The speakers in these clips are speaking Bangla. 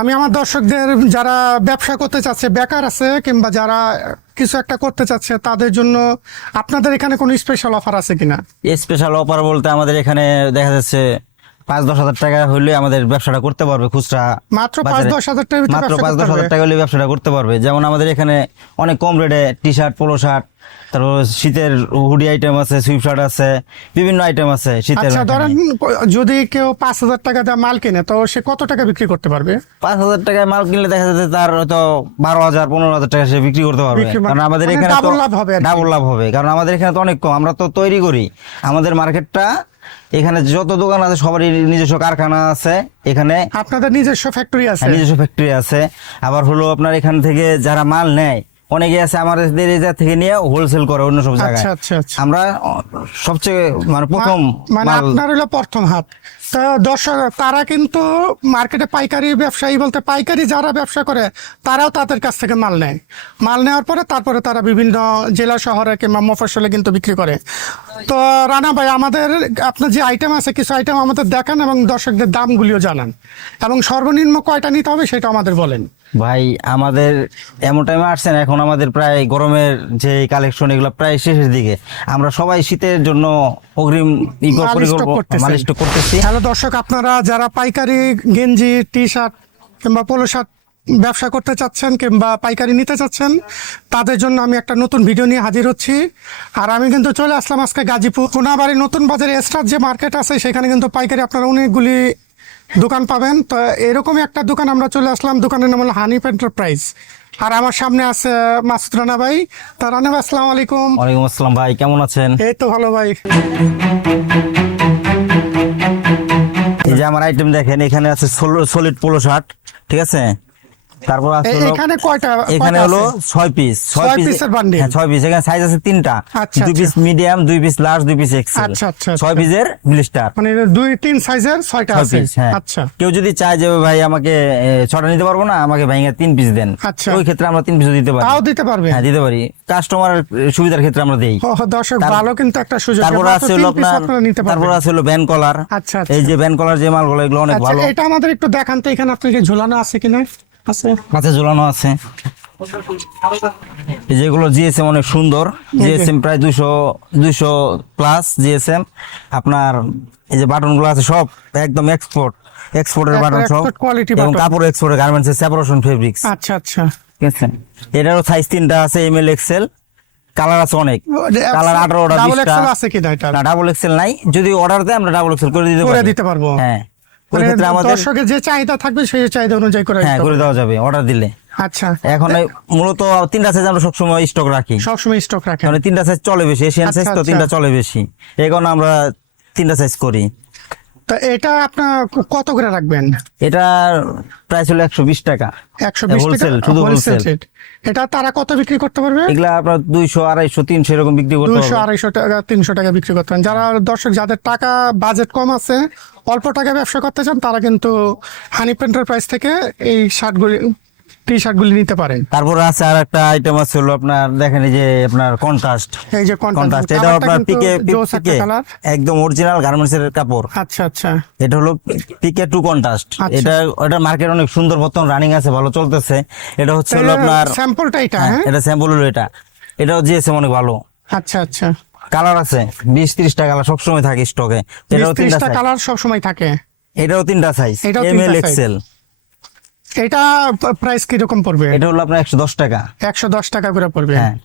আমি আমার দর্শকদের যারা ব্যবসা করতে চাচ্ছে, বেকার আছে কিংবা যারা কিছু একটা করতে চাচ্ছে, তাদের জন্য আপনাদের এখানে কোনো স্পেশাল অফার আছে কিনা? স্পেশাল অফার বলতে আমাদের এখানে দেখা যাচ্ছে পাঁচ দশ হাজার টাকা হলে আমাদের ব্যবসাটা করতে পারবে খুচরা মাত্র পাঁচ দশ হাজার ভিতরে মাত্র পাঁচ দশ হাজার টাকা হলে ব্যবসাটা করতে পারবে। যেমন আমাদের এখানে অনেক কম রেটে টি শার্ট পোলো শার্ট তারপর শীতের হুডি আইটেম আছে সুইপ শার্ট আছে বিভিন্ন আইটেম আছে শীতের আচ্ছা ধরেন যদি কেউ পাঁচ হাজার টাকা দিয়ে মাল কিনে তো সে কত টাকা বিক্রি করতে পারবে? পাঁচ হাজার টাকায় মাল কিনলে দেখা যাচ্ছে তার হয়তো বারো হাজার পনেরো হাজার টাকা সে বিক্রি করতে পারবে। কারণ আমাদের মানে এখানে double লাভ হবে ডাবল লাভ হবে। কারণ আমাদের এখানে তো অনেক কম আমরা তো তৈরি করি। আমাদের মার্কেটটা এখানে যত দোকান আছে সবারই নিজস্ব কারখানা আছে। এখানে আপনাদের নিজস্ব ফ্যাক্টরি আছে। নিজস্ব ফ্যাক্টরি আছে। আবার হলো আপনার এখান থেকে যারা মাল নেয় অনেকে আছে আমাদের এরিয়া থেকে নিয়ে হোলসেল করে অন্য সব জায়গায়। আচ্ছা আচ্ছা। আচ্ছা আমরা সবচেয়ে মানে প্রথম মানে আপনার হলো প্রথম হাত। তা দর্শক তারা কিন্তু মার্কেটে পাইকারি ব্যবসায়ী বলতে পাইকারি যারা ব্যবসা করে তারাও তাদের কাছ থেকে মাল নেয়। মাল নেওয়ার পরে তারপরে তারা বিভিন্ন জেলা শহরে কিংবা মফসলে কিন্তু বিক্রি করে। তো রানা ভাই আমাদের আপনার যে আইটেম আছে কিছু আইটেম আমাদের দেখান এবং দর্শকদের দামগুলিও জানান। এবং সর্বনিম্ন কয়টা নিতে হবে সেটা আমাদের বলেন। ভাই আমাদের এমন টাইমে আসছেন এখন আমাদের প্রায় গরমের যে কালেকশন এগুলো প্রায় শেষের দিকে। আমরা সবাই শীতের জন্য অগ্রিম করতেছি। হ্যালো দর্শক আপনারা যারা পাইকারি গেঞ্জি টি শার্ট কিংবা পোলো শার্ট ব্যবসা করতে চাচ্ছেন কিংবা পাইকারি নিতে চাচ্ছেন তাদের জন্য আমি একটা নতুন ভিডিও নিয়ে হাজির হচ্ছি। আর আমি কিন্তু চলে আসলাম আজকে গাজীপুর। কোনাবাড়ি নতুন বাজারে এক্সট্রা যে মার্কেট আছে সেখানে কিন্তু পাইকারি আপনারা অনেকগুলি দোকান পাবেন। তো এরকমই একটা দোকান আমরা চলে আসলাম। দোকানের নাম হলো হানিফ এন্টারপ্রাইজ। আর আমার সামনে আছে মাসুদ রানা ভাই। তা রানা ভাই আসসালামু আলাইকুম। ওয়ালাইকুম আসসালাম ভাই কেমন আছেন? এই তো ভালো ভাই। এই যে আমার আইটেম দেখেন এখানে আছে সলিড পোলো শার্ট ঠিক আছে? তারপর এখানে কয়টা এখানে হলো ছয় পিস ছয় piece-এর bundle? হ্যাঁ ছয় পিস এখানে সাইজ আছে তিনটা। আচ্ছা, দুই আচ্ছা। পিস মিডিয়াম দুই পিস লার্জ দুই পিস এক্সেল আচ্ছা, আচ্ছা, ছয়। পিসের ব্লিস্টার মানে দুই তিন সাইজের ছয়টা আছে? হ্যাঁ। আচ্ছা। কেউ যদি চায় যে ভাই আমাকে ছটা নিতে পারব না আমাকে ভেঙে তিন পিস দেন। ওই ক্ষেত্রে আমরা তিন পিস দিতে পারি। তাও দিতে পারবে হ্যাঁ দিতে পারি। কাস্টমারের সুবিধার ক্ষেত্রে আমরা দেই। দর্শক ভালো কিন্তু একটা সুযোগ। তারপর আছে হলো আপনার তারপর আছে হলো ব্যান কলার আচ্ছা। এই যে ব্যান কলার যে মালগুলো এগুলো অনেক ভালো। এটা আমাদের একটু দেখান তো এখানে আপনাকে ঝোলানো আছে কিনা আছে। কাছে ঝুলানো আছে। যেগুলো জিএসএম অনেক সুন্দর। জিএসএম প্রায় দুইশো দুইশো প্লাস জিএসএম আপনার এই যে বাটনগুলো আছে সব একদম এক্সপোর্ট এক্সপোর্টের বাটন সব। এবং কাপড় এক্সপোর্টের গার্মেন্টস সেপারেশন ফেব্রিক্স আচ্ছা আচ্ছা। ঠিক আছে? এটারও সাইজ তিনটা আছে এম এল এক্সেল কালার আছে অনেক। কালার আঠারোটা ডাবল এক্সেল আছে কিনা এটা? না ডাবল এক্সেল নাই। যদি অর্ডার দেয় আমরা ডাবল এক্সেল করে দিতে পারব। হ্যাঁ। ক্ষেত্রে আমাদের দর্শকের যে চাহিদা থাকবে সেই চাহিদা অনুযায়ী করে হ্যাঁ করে দেওয়া যাবে অর্ডার দিলে। আচ্ছা। এখন মূলত তিনটা সাইজ আমরা সবসময় স্টক রাখি। সবসময় স্টক রাখি মানে তিনটা সাইজ চলে বেশি এশিয়ান আচ্ছা, সাইজ তো আচ্ছা। তিনটা চলে বেশি। এখন আমরা তিনটা সাইজ করি। তো এটা আপনার কত করে রাখবেন? এটার প্রাইস হলো একশো বিশ টাকা। একশো বিশ টাকা শুধু হোলসেল এটা তারা কত বিক্রি করতে পারবে? এগুলা আপনার দুইশো আড়াইশো তিনশো এরকম বিক্রি করতে দুইশো আড়াইশো টাকা তিনশো টাকা বিক্রি করতে পারেন। যারা দর্শক যাদের টাকা বাজেট কম আছে অল্প টাকা ব্যবসা করতে চান তারা কিন্তু হানি হানিপ প্রাইস থেকে এই শার্টগুলি টি শার্টগুলি নিতে পারেন। তারপর আছে আর একটা আইটেম আছে হলো আপনার দেখেন এই যে আপনার কন্ট্রাস্ট এই যে কন্ট্রাস্ট এটা আপনার পিকে পিকে একদম অরিজিনাল গার্মেন্টস এর কাপড়। আচ্ছা আচ্ছা। এটা হলো পিকে টু কন্ট্রাস্ট আচ্ছা। এটা এটা মার্কেট অনেক সুন্দর বর্তমান রানিং আছে ভালো চলতেছে। এটা হচ্ছে হলো আপনার স্যাম্পলটা এটা হ্যাঁ, হ্যাঁ? এটা স্যাম্পল হলো এটা। এটাও জিএসএম অনেক ভালো। আচ্ছা আচ্ছা। কালার আছে বিশ ত্রিশটা কালার সবসময় থাকে স্টকে এটাও তিনটা কালার সব সময় থাকে। এটাও তিনটা সাইজ এম এল এক্সেল এটা প্রাইস কীরকম পড়বে? এটা হলো আপনার একশো দশ টাকা। একশো দশ টাকা করে পড়বে। হ্যাঁ।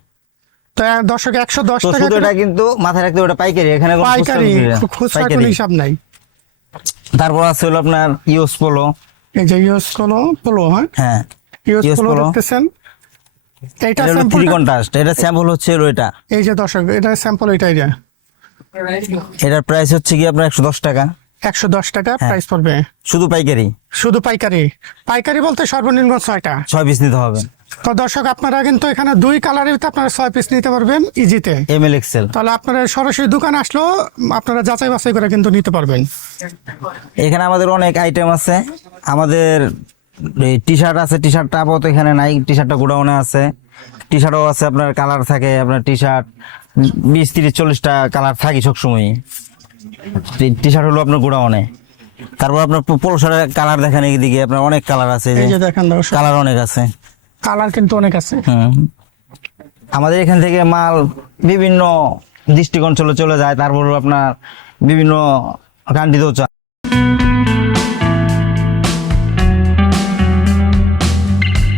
তো দর্শক একশো দশ তো টাকা শুধু এটা কিন্তু মাথায় রাখতে ওটা পাইকারি এখানে কোনো পাইকারি খুচরা। কোনো হিসাব নাই। তারপর আছে হলো আপনার ইউস পোলো। এই যে ইউস কোনো পোলো হ্যাঁ? হ্যাঁ ইউএস US পোলো দেখতেছেন? এটা স্যাম্পল থ্রি কন্ট্রাস্ট এটা স্যাম্পল হচ্ছে হলো এটা। এই যে দর্শক এটা স্যাম্পল এটা এটা এটার প্রাইস হচ্ছে কি আপনার একশো দশ টাকা? একশো দশ টাকা হ্যাঁ। প্রাইস পড়বে। শুধু পাইকারি? শুধু পাইকারি। পাইকারি বলতে সর্বনিম্ন ছয়টা। ছয় পিস নিতে হবে। তো দর্শক আপনারা কিন্তু এখানে দুই কালারের আপনারা ছয় পিস নিতে পারবেন ইজিতে এম এল এক্সেল তাহলে আপনারা সরাসরি দোকান আসলেও আপনারা যাচাই বাছাই করে কিন্তু নিতে পারবেন। এখানে আমাদের অনেক আইটেম আছে। আমাদের টি শার্ট আছে। টি শার্টটা আপাতত এখানে নাই। টি শার্টটা গোডাউনে আছে। টি শার্টও আছে আপনার কালার থাকে আপনার টি শার্ট বিশ তিরিশ চল্লিশটা কালার থাকে সবসময় টি শার্ট হলো আপনার গোডাউনে। তারপর আপনার পোলো শার্টের কালার দেখেন এইদিকে আপনার অনেক কালার আছে কালার অনেক আছে। কালার কিন্তু অনেক আছে। হুম। আমাদের এখান থেকে মাল বিভিন্ন দৃষ্টিকোণ চলে চলে যায় তারপর আপনার বিভিন্ন কান্ডিতেও